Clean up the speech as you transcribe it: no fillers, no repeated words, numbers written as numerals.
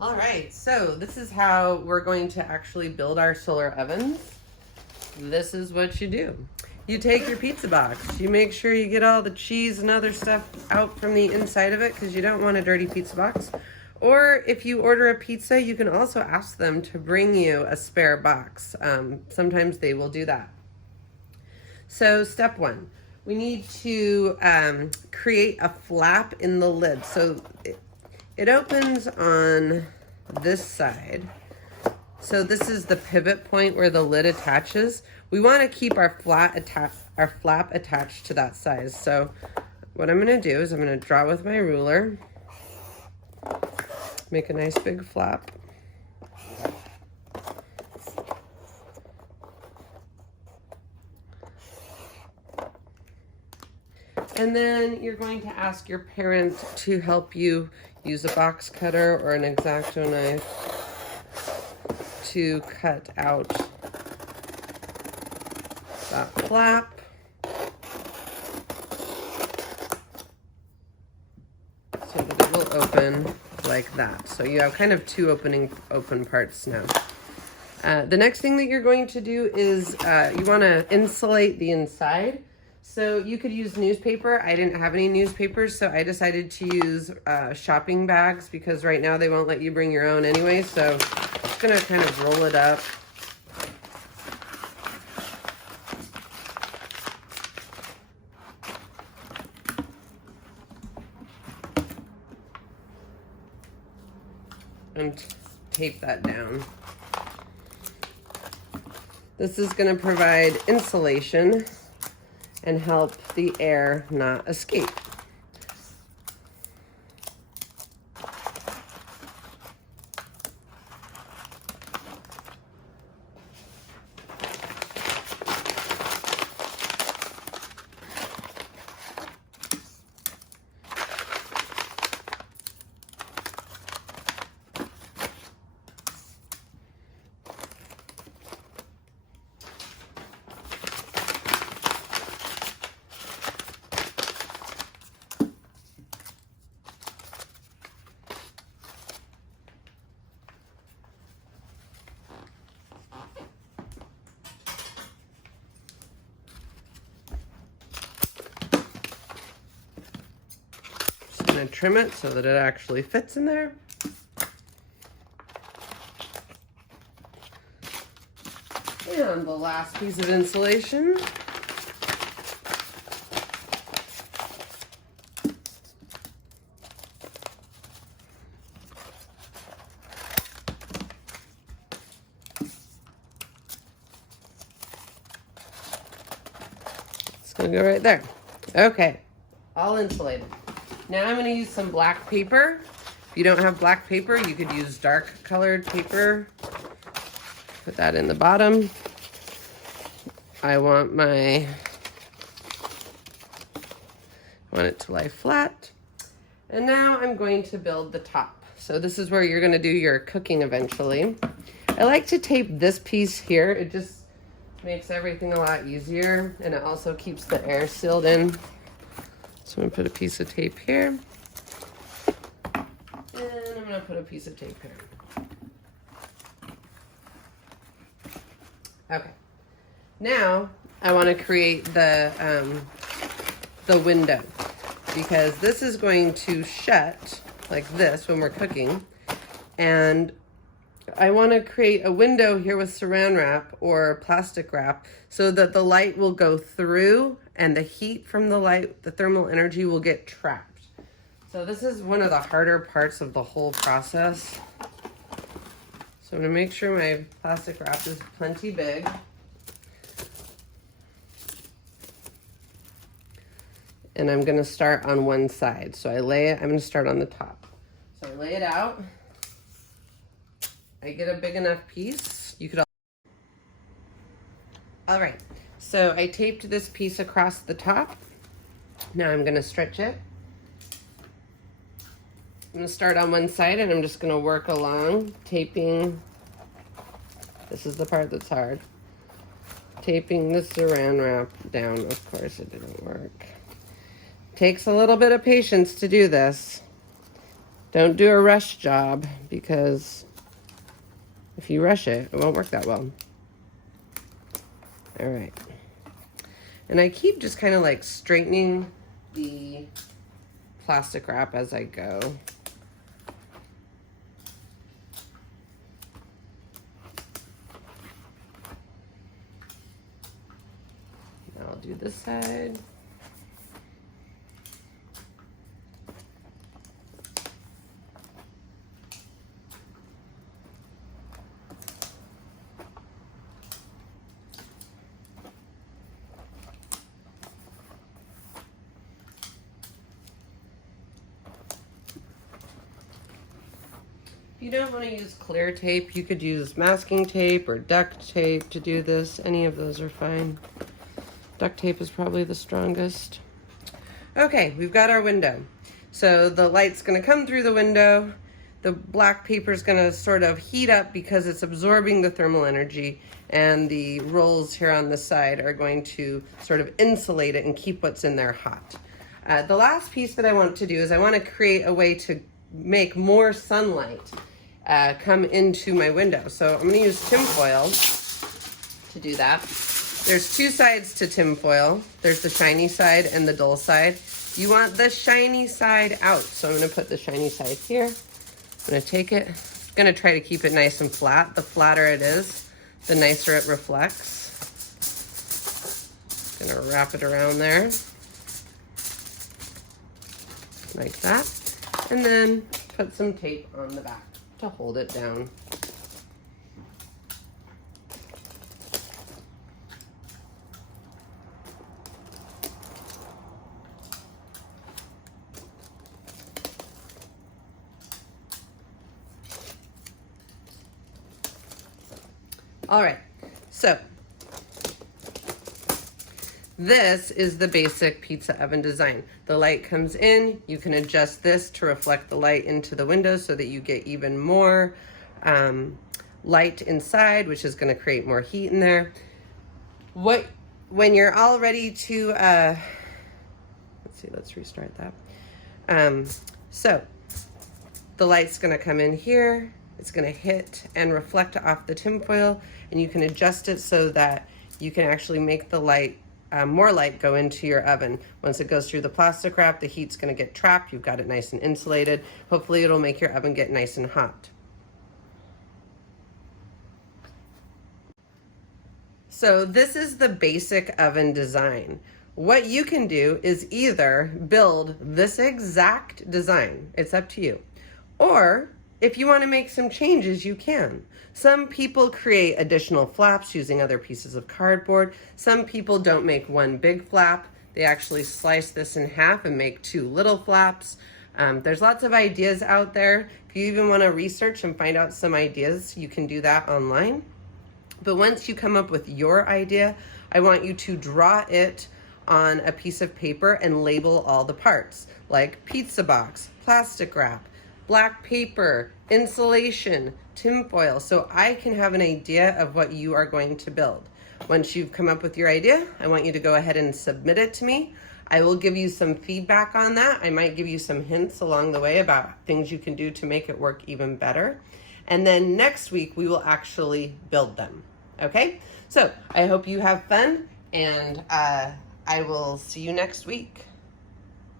All right, so this is how we're going to actually build our solar ovens. This is what you do. You take your pizza box, you make sure you get all the cheese and other stuff out from the inside of it because you don't want a dirty pizza box. Or if you order a pizza, you can also ask them to bring you a spare box. Sometimes they will do that. So step one, we need to create a flap in the lid. So it opens on this side. So this is the pivot point where the lid attaches. We want to keep our flap attached to that size. So what I'm going to do is I'm going to draw with my ruler, make a nice big flap. And then you're going to ask your parent to help you use a box cutter or an X-Acto knife to cut out that flap. So that it will open like that. So you have kind of two open parts now. The next thing that you're going to do is you want to insulate the inside. So you could use newspaper. I didn't have any newspapers, so I decided to use shopping bags because right now they won't let you bring your own anyway. So I'm just gonna kind of roll it up. And tape that down. This is gonna provide insulation and help the air not escape. Going to trim it so that it actually fits in there. And the last piece of insulation. It's going to go right there. Okay, all insulated. Now I'm going to use some black paper. If you don't have black paper, you could use dark colored paper. Put that in the bottom. I want it to lie flat. And now I'm going to build the top. So this is where you're going to do your cooking eventually. I like to tape this piece here. It just makes everything a lot easier, and it also keeps the air sealed in. So I'm going to put a piece of tape here, and I'm going to put a piece of tape here. Okay, now I want to create the window, because this is going to shut like this when we're cooking, and I want to create a window here with saran wrap or plastic wrap so that the light will go through and the heat from the light, the thermal energy, will get trapped. So this is one of the harder parts of the whole process. So I'm going to make sure my plastic wrap is plenty big. And I'm going to start on one side. So I'm going to start on the top. So I lay it out. I get a big enough piece. You could. All right, so I taped this piece across the top. Now I'm gonna stretch it. I'm gonna start on one side and I'm just gonna work along, taping. This is the part that's hard. Taping the saran wrap down. Of course it didn't work. Takes a little bit of patience to do this. Don't do a rush job, because if you rush it, it won't work that well. All right. And I keep just kind of like straightening the plastic wrap as I go. Now I'll do this side. If you don't want to use clear tape, you could use masking tape or duct tape to do this. Any of those are fine. Duct tape is probably the strongest. Okay, we've got our window. So the light's gonna come through the window. The black paper is gonna sort of heat up because it's absorbing the thermal energy, and the rolls here on the side are going to sort of insulate it and keep what's in there hot. The last piece that I want to do is I want to create a way to make more sunlight come into my window. So I'm going to use tinfoil to do that. There's two sides to tinfoil. There's the shiny side and the dull side. You want the shiny side out. So I'm going to put the shiny side here. I'm going to take it. I'm going to try to keep it nice and flat. The flatter it is, the nicer it reflects. Going to wrap it around there. Like that. And then put some tape on the back to hold it down. All right, so this is the basic pizza oven design. The light comes in, you can adjust this to reflect the light into the window so that you get even more light inside, which is gonna create more heat in there. When you're all ready to, let's see, let's restart that. So the light's gonna come in here, it's gonna hit and reflect off the tinfoil, and you can adjust it so that you can actually make the light, more light go into your oven. Once it goes through the plastic wrap, the heat's gonna get trapped, you've got it nice and insulated. Hopefully it'll make your oven get nice and hot. So this is the basic oven design. What you can do is either build this exact design, it's up to you, or if you want to make some changes, you can. Some people create additional flaps using other pieces of cardboard. Some people don't make one big flap. They actually slice this in half and make two little flaps. There's lots of ideas out there. If you even want to research and find out some ideas, you can do that online. But once you come up with your idea, I want you to draw it on a piece of paper and label all the parts, like pizza box, plastic wrap, black paper, insulation, tinfoil, so I can have an idea of what you are going to build. Once you've come up with your idea, I want you to go ahead and submit it to me. I will give you some feedback on that. I might give you some hints along the way about things you can do to make it work even better. And then next week, we will actually build them, okay? So I hope you have fun, and I will see you next week.